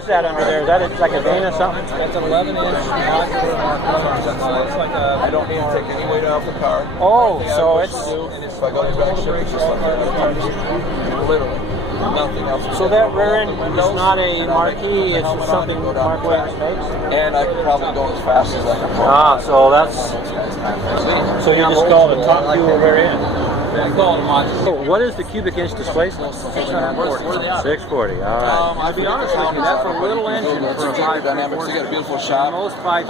is that under there? Is that like a Dana something? It's an 11-inch modular mark. It's like a. I don't need to take any weight off the car. Oh, so it's. If I go to drag strip, it's just like that. Literally. Nothing else. So that rear end is not a marquee, it's just something Mark Williams makes? And I can probably go as fast as I can. Ah, so that's... So you just call it a top fuel rear end? I call it a modular. So what is the cubic inch displacement? 640. 640, all right. I'll be honest with you, that's a little engine for a 5 dynamics. They got a beautiful shop. Most 5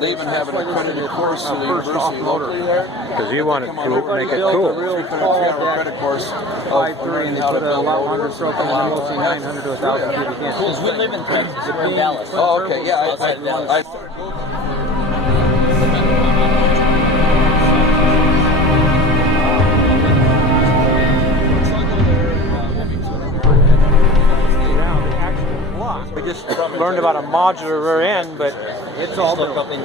they even have an accredited course to the university locally there. Because you want it to make it cool. A real tall credit course. 5.3 and they put a lot longer stroke in the mostly 900 to 1,000 cubic inch. Because we live in Texas, we're in Dallas. Oh, okay, yeah. I We just learned about a modular rear end, but It's all hooked up in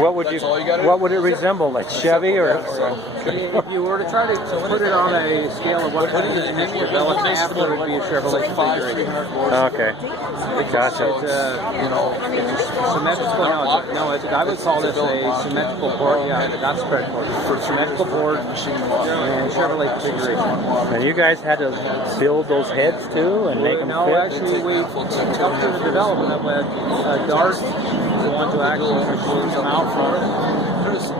what would it resemble, like Chevy or? If you were to try to put it on a scale of what is the next development after, it would be a Chevrolet configuration. Okay, gotcha. It's symmetrical. I would call this a symmetrical board. Yeah, that's correct. For symmetrical board and Chevrolet configuration. And you guys had to build those heads too and make them No, fit? actually, we come through the development of a Dart, the one to actually machine them out from.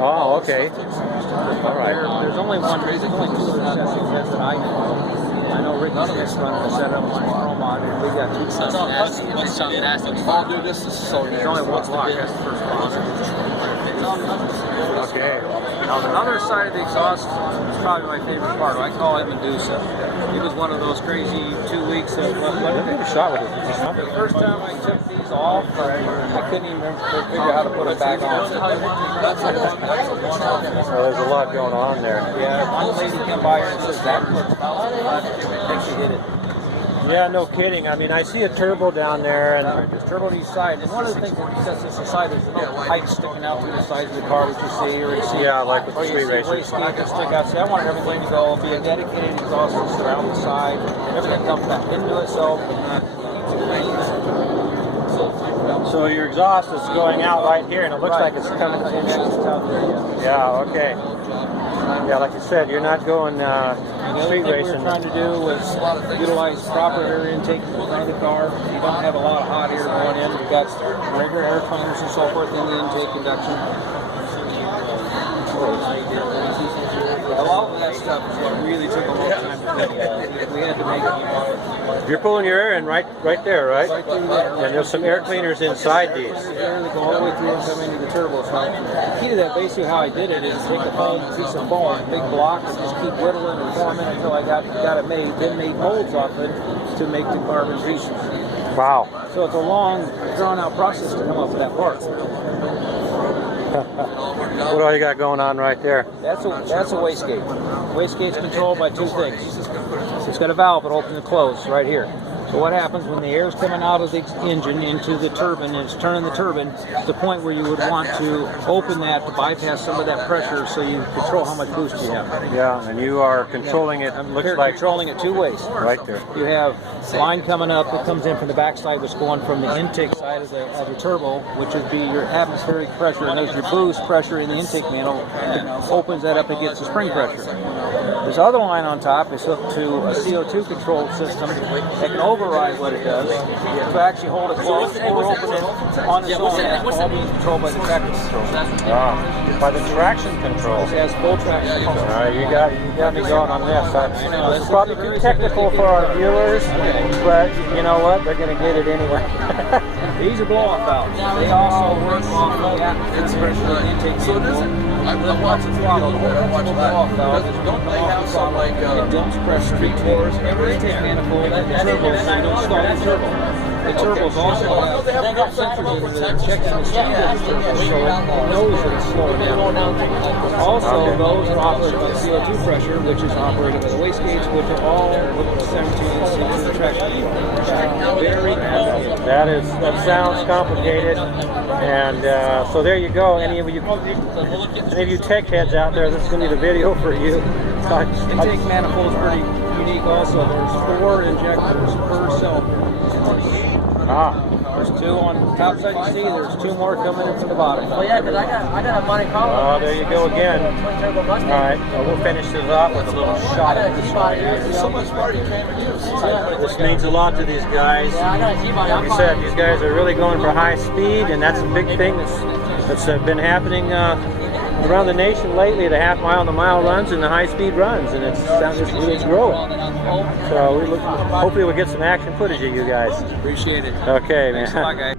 Oh, okay. All right. There's only two processing heads that I know. I know Rick Smith's running the setup on CrowMod, and we got two sets. Oh, dude, this is so There's only one block. That's the first block. Okay. Now, the other side of the exhaust is probably my favorite part. I call it Medusa. It was one of those crazy 2 weeks of what did it? Shot with it. The first time I took these off, I couldn't even figure out how to put it back on. So there's a lot going on there. Yeah, one lady came by and says, that looks I think she hit it. Yeah, no kidding. I mean, I see a turbo down there, and There's turbo on each side. And one of the things that sets this aside is no pipes sticking out through the sides of the car, which you see, or you see, yeah, like with or you Street see Racing. wastegate that stick out. See, I wanted everything to go, be a dedicated exhaust system around the side. Everything comes back into itself. So your exhaust is going out right here, and it looks like it's coming in. Yeah, okay. Yeah, like you said, you're not going street The other thing we racing. were trying to do was utilize proper air intake in the front of the car. You don't have a lot of hot air going in. You've got regular air cleaners and so forth in the intake conduction. A lot of that stuff is what really took a long time to put. We had to make it. You're pulling your air in right there, right? Right through there. And there's some air cleaners inside these. Air that go all the way through and come into the turbo. So the key to that, basically how I did it, is take a foam, piece of foam, big block, and just keep whittling and forming until I got it made. Then made molds off it to make the carbon pieces. Wow. So it's a long, drawn-out process to come up with that part. What all you got going on right there? That's a wastegate. Wastegate's controlled by two things. It's got a valve that opens and closes right here. So what happens when the air is coming out of the engine into the turbine and it's turning the turbine to the point where you would want to open that to bypass some of that pressure so you control how much boost you have. Yeah, and you are controlling it, I'm looks like controlling it two ways. right there. You have line coming up that comes in from the backside that's going from the intake side of the turbo, which would be your atmospheric pressure, and there's your boost pressure in the intake mantle, opens that up and gets the spring pressure. This other line on top is hooked to a CO2 control system that can override what it does to actually hold it closed or open it on its own. That's all being controlled by the traction control. By the traction control. It has full traction control. All right, you got me going on this. This is probably too technical for our viewers, but you know what? They're going to get it anyway. These are blow-off valves. They also work off the atmospheric pressure and intake. So it doesn't. I'm watching throttle. I'm watching that. Don't they have some like dumps pressure towards every intake manifold and the turbo, so you don't start the turbo. The turbos also have sensors in there that check the speed of the turbo, so it knows that it's slowing down. Also, those are operated by the CO2 pressure, which is operated by the wastegates, which are all 17 into the traction control. Very complicated. That sounds complicated, and so there you go. Any of you tech heads out there, this is going to be the video for you. Intake manifold is pretty unique also. There's 4 injectors per cell. There's 2 on the top side you see, there's 2 more coming in from the bottom. Well, yeah, because I got a Monte Carlo. Oh, there you go again. Turbo Mustang. All right, well, we'll finish this off with a little shot I of got a this G-body. one here. There's so much more you can't even use. This means a lot to these guys. Yeah, I got a G-body. Like I said, these guys are really going for high speed, and that's a big thing that's been happening around the nation lately. The half mile and the mile runs and the high speed runs, and it's really growing. So hopefully we'll get some action footage of you guys. Appreciate it. Okay, Thanks a man. lot, guys.